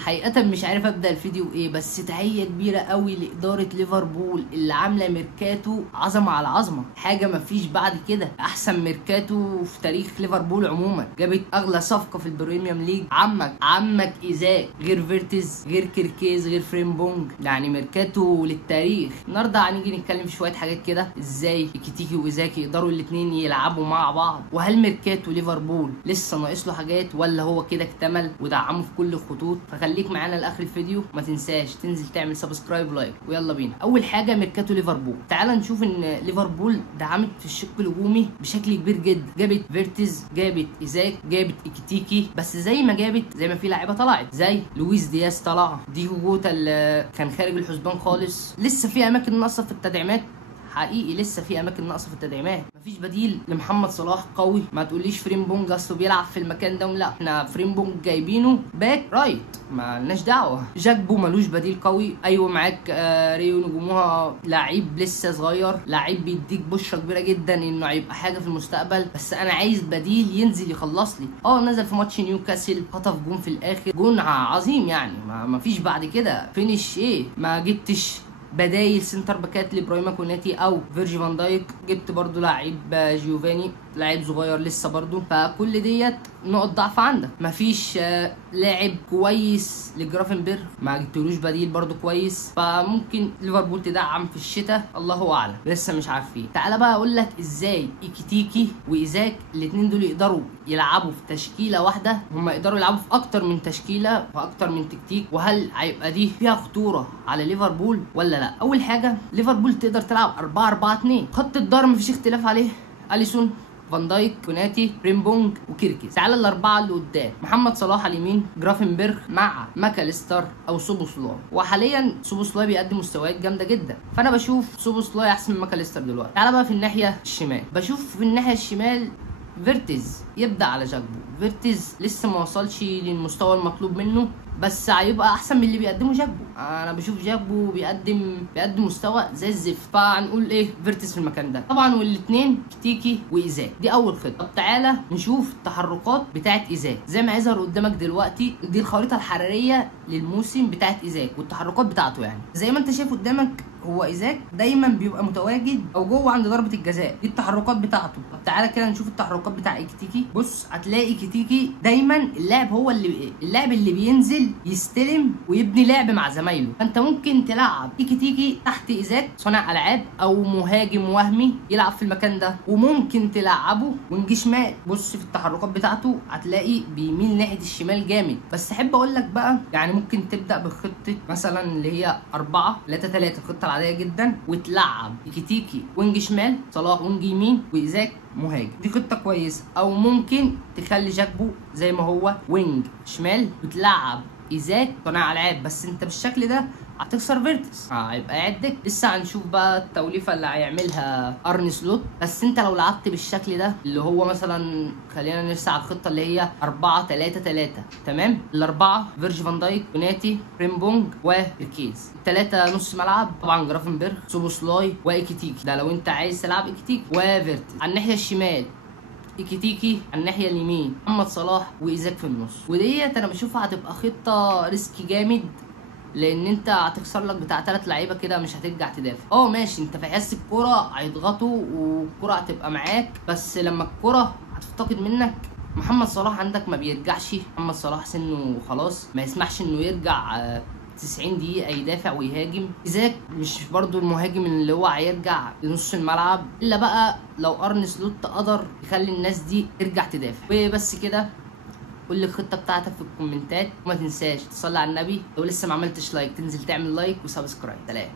حقيقة مش عارف ابدا الفيديو ايه، بس تحية كبيرة قوي لإدارة ليفربول اللي عاملة ميركاتو عظمة على عظمة، حاجة مفيش بعد كده. احسن ميركاتو في تاريخ ليفربول عموما، جابت اغلى صفقة في البريميوم ليج. عمك ايزاك، غير فيرتز، غير كيركيز، غير فريمبونج، يعني ميركاتو للتاريخ. النهارده هنيجي نتكلم في شوية حاجات كده، ازاي ايكيتيكي وايزاك يقدروا الاتنين يلعبوا مع بعض، وهل ميركاتو ليفربول لسه ناقص له حاجات ولا هو كده اكتمل ودعمه في كل الخطوط. فخليك معانا لاخر الفيديو، ما تنساش تنزل تعمل سبسكرايب ولايك، ويلا بينا. اول حاجه ميركاتو ليفربول. تعال نشوف ان ليفربول دعمت في الشق الهجومي بشكل كبير جدا، جابت فيرتز، جابت ايزاك، جابت ايكيتيكي، بس زي ما في لاعيبه طلعت زي لويس دياز طلع، ديجو جوتا اللي كان خارج الحسبان خالص. لسه في اماكن ناقصه في التدعيمات، حقيقي لسه في اماكن ناقصه في التدعيمات. مفيش بديل لمحمد صلاح قوي. ما تقوليش فريمبونج اصله بيلعب في المكان ده، لا، احنا فريمبونج جايبينه باك رايت، ما لناش دعوه. جاكبو ملوش بديل قوي. ايوه معاك ريو نجوموها، لعيب لسه صغير، لعيب بيديك بشره كبيره جدا انه هيبقى حاجه في المستقبل، بس انا عايز بديل ينزل يخلص لي. نزل في ماتش نيوكاسل، خطف جون في الاخر، جون عظيم يعني، ما فيش بعد كده فينش. ايه، ما جبتش بدايل سنتر باكات لابراهيم كوناتي او فيرجي فان دايك، جبت برضو لعيب جيوفاني، لعيب صغير لسه برضو. فكل ديت نقط ضعف عندك. مفيش لاعب كويس لجرافنبرغ، ما جبتلوش بديل برضو كويس. فممكن ليفربول تدعم في الشتاء، الله اعلم، لسه مش عارفين. تعالى بقى اقول لك ازاي ايكيتيكي وايزاك الاثنين دول يقدروا يلعبوا في تشكيله واحده. هم يقدروا يلعبوا في اكتر من تشكيله واكتر من تكتيك، وهل هيبقى دي فيها خطوره على ليفربول ولا لا؟ اول حاجه، ليفربول تقدر تلعب 4-4-2. خط الظهر مفيش اختلاف عليه، اليسون، فان دايك، كوناتي، فريمبونج، وكيركيز. تعالى الاربعه اللي قدام، محمد صلاح على اليمين، جرافنبرغ مع ماكاليستر او سوبوسلاي. وحاليا سوبوسلاي بيقدم مستويات جامده جدا، فانا بشوف سوبوسلاي احسن من ماكاليستر دلوقتي. تعالى بقى في الناحيه الشمال، بشوف في الناحيه الشمال فيرتز يبدا على جاكبو. فيرتز لسه ما وصلش للمستوى المطلوب منه، بس هيبقى احسن من اللي بيقدمه جاكبو. انا بشوف جاكبو بيقدم مستوى زي الزفت، فهنقول ايه، فيرتز في المكان ده طبعا. والاثنين كتيكي وايزاك، دي اول خطه. طب تعالى نشوف التحركات بتاعت ايزاك زي ما هيظهر قدامك دلوقتي. دي الخريطه الحراريه للموسم بتاعت ايزاك والتحركات بتاعته. يعني زي ما انت شايف قدامك، هو ايزاك دايما بيبقى متواجد او جوه عند ضربه الجزاء، دي التحركات بتاعته. طب تعالى كده نشوف التحركات بتاع ايكيتيكي. بص، هتلاقي كيتيكي دايما اللاعب هو اللي بينزل يستلم ويبني لعب مع زمايله. فانت ممكن تلعب ايكيتيكي تحت ايزاك صانع العاب او مهاجم وهمي يلعب في المكان ده، وممكن تلعبه وينج شمال. بص في التحركات بتاعته هتلاقي بيميل ناحيه الشمال جامد. بس احب اقول لك بقى، يعني ممكن تبدا بخطه مثلا اللي هي 4-3-3، الخطه العاديه جدا، وتلعب ايكيتيكي وينج شمال، صلاح وينج يمين، وايزاك مهاجم. دي خطه كويسه. او ممكن تخلي جاكبو زي ما هو وينج شمال، وتلعب ايزاك صانع العاب، بس انت بالشكل ده هتكسر فيرتز، هيبقى قاعد دك. لسه هنشوف بقى التوليفه اللي هيعملها ارني سلوت. بس انت لو لعبت بالشكل ده، اللي هو مثلا، خلينا نرسى على الخطه اللي هي 4-3-3، تمام. الاربعه فيرجي فان دايك، كوناتي، فريمبونج، وكيركيز. الثلاثه نص ملعب طبعا، جرافنبرغ، سوبوسلاي، وايكيتيكي. ده لو انت عايز تلعب ايكيتيكي. وفيرتز على الناحيه الشمال، ايكيتيكي على الناحيه اليمين، محمد صلاح وايزاك في النص. وديت انا بشوفها هتبقى خطه ريسكي جامد، لان انت هتخسر لك بتاع 3 لعيبه كده، مش هترجع تدافع. ماشي، انت في حس الكوره هيضغطوا والكوره هتبقى معاك، بس لما الكوره هتفتقد منك، محمد صلاح عندك ما بيرجعش. محمد صلاح سنه خلاص ما يسمحش انه يرجع 90 دقيقة يدافع ويهاجم. إيزاك مش برضو المهاجم اللي هو هيرجع لنص الملعب، إلا بقى لو أرني سلوت قدر يخلي الناس دي ترجع تدافع. وبس كده، قول لي الخطة بتاعتك في الكومنتات، وما تنساش تصلي على النبي. لو لسه ما عملتش لايك، تنزل تعمل لايك وسبسكرايب. سلام.